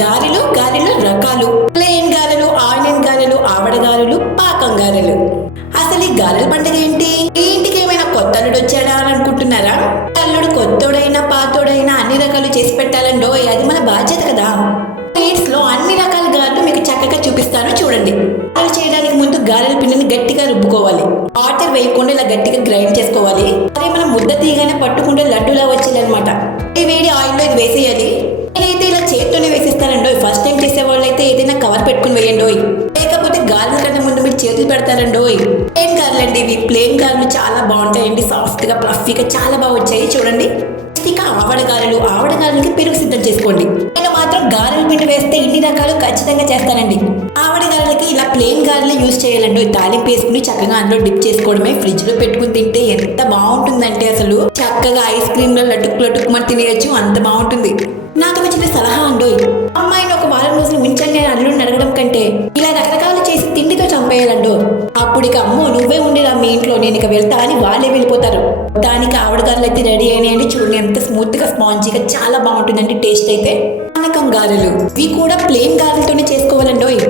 గారెలు రకాలు, ప్లెయిన్ గారెలు, ఆనియన్ గారెలు, ఆవడ గారెలు, పాకం గారెలు. అసలు ఈ గారెల పండుగ ఏంటి? ఈ ఇంటికి ఏమైనా కొత్త అల్లుడు వచ్చాడా అని అనుకుంటున్నారా? అల్లుడు కొత్తోడైనా పాతోడైనా అన్ని రకాలు చేసి పెట్టాలండో, అది మన బాధ్యత కదా. స్వీట్స్ లో అన్ని రకాల గారెలు మీకు చక్కగా చూపిస్తాను చూడండి. గారెలు చేయడానికి ముందు గారెల పిండిని గట్టిగా రుబ్బుకోవాలి. వాటర్ వేయకుండా ఇలా గట్టిగా గ్రైండ్ చేసుకోవాలి. అదే మనం ముద్ద తీయగానే పట్టుకుంటే లడ్డూలా వచ్చేయాలన్నమాట. వేడి ఆయిల్లో ఇది వేసేయాలి. నేనైతే ఇలా చేత్తోనే వేసేస్తానండో. ఫస్ట్ టైం చేసే వాళ్ళు అయితే ఏదైనా కవర్ పెట్టుకుని వేయండి. లేకపోతే గారెల కన్నా ముందు మీరు చేతులు పెడతారండో. ప్లేన్ గారెలు అండి ఇవి. ప్లేన్ గారెలు చాలా బాగుంటాయండి. సాఫ్ట్ గా ఫ్లఫీగా చాలా బాగా వచ్చాయి చూడండి. ఇక ఆవడ గారెలకి పెరుగు సిద్ధం చేసుకోండి. నేను మాత్రం గారెల పిండి వేస్తే ఇన్ని రకాలు ఖచ్చితంగా చేస్తానండి. ఆవడ గారెలకి ఇలా ప్లేన్ గారెలు యూజ్ చేయాలండి. తాలింపు వేసుకుని చక్కగా అందులో డిప్ చేసుకోవడమే. ఫ్రిడ్జ్ లో పెట్టుకుని తింటే ఎంత బాగుంటుందంటే అసలు చక్కగా ఐస్ క్రీమ్ లో లటుక్కుమని తినేయచ్చు. అంత బాగుంటుంది. నాకు వచ్చిన సలహా అండోయ్, అమ్మాయిని ఒక వారం రోజులు ఉంచండి అని అల్లుడిని అడగడం కంటే ఇలా రకరకాలు చేసి తిండితో చంపేయాలండో. అప్పుడు ఇక అమ్మో నువ్వే ఉండేరా మీ ఇంట్లో, నేను ఇక వెళ్తా అని వాళ్ళే వెళ్ళిపోతారు. దానికి ఆవిడ గారెలు అయితే రెడీ అయినాయండి. చూడండి ఎంత స్మూత్ గా స్పాంజీగా చాలా బాగుంటుందండి టేస్ట్ అయితే. పానకం గారెలు ఇవి కూడా ప్లేన్ గారెలతోనే చేసుకోవాలండోయ్.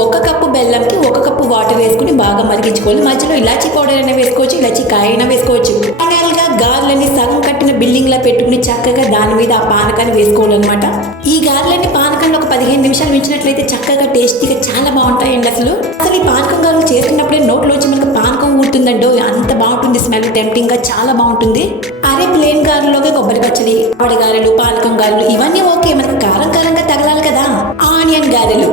1 కప్పు బెల్లంకి 1 కప్పు వాటర్ వేసుకుని బాగా మరిగించుకోవాలి. మధ్యలో ఇలాచీ పౌడర్ అయినా వేసుకోవచ్చు, ఇలాచీ కాయ అయినా వేసుకోవచ్చు. ఫైనల్ గా గారెలన్నీ సగం కట్టిన బిల్డింగ్ లా పెట్టుకుని చక్కగా దాని మీద ఆ పానకాన్ని వేసుకోవాలన్నమాట. ఈ గారెలన్నీ పానకంలో ఒక 15 నిమిషాలు ఉంచినట్లయితే చక్కగా టేస్టీగా చాలా బాగుంటాయండి. అసలు ఈ పానకం గారెలు చేస్తున్నప్పుడే నోట్లోంచి మనకు పానకం ఊరుతుందండో. అంత బాగుంటుంది. స్మెల్ టెంప్టింగ్ గా చాలా బాగుంటుంది. అదే ప్లేన్ గారెలోకి కొబ్బరి పచ్చడి, ఆవడ గారెలు, పానకం గారెలు ఇవన్నీ ఓకే. మనకు కారంగా తగలాలి కదా. ఆనియన్ గారెలు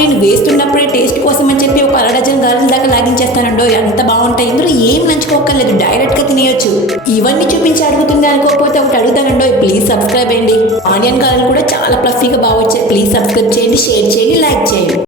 నేను వేస్తున్నప్పుడే టేస్ట్ కోసం అని చెప్పి ఒక 1/2 డజన్ గారెల దాకా లాగించేస్తానండో. ఎంత బాగుంటాయి. ఇందులో ఏం నంచుకోకర్లేదు, డైరెక్ట్ గా తినేయొచ్చు. ఇవన్నీ చూపించి అడుగుతుంది అనుకోకపోతే ఒకటి అడుగుతానండో. ప్లీజ్ సబ్స్క్రైబ్ చేయండి. ఆనియన్ గారెలు కూడా చాలా ఫ్లఫీగా బాగా వచ్చాయి. ప్లీజ్ సబ్స్క్రైబ్ చేయండి, షేర్ చేయండి, లైక్ చేయండి.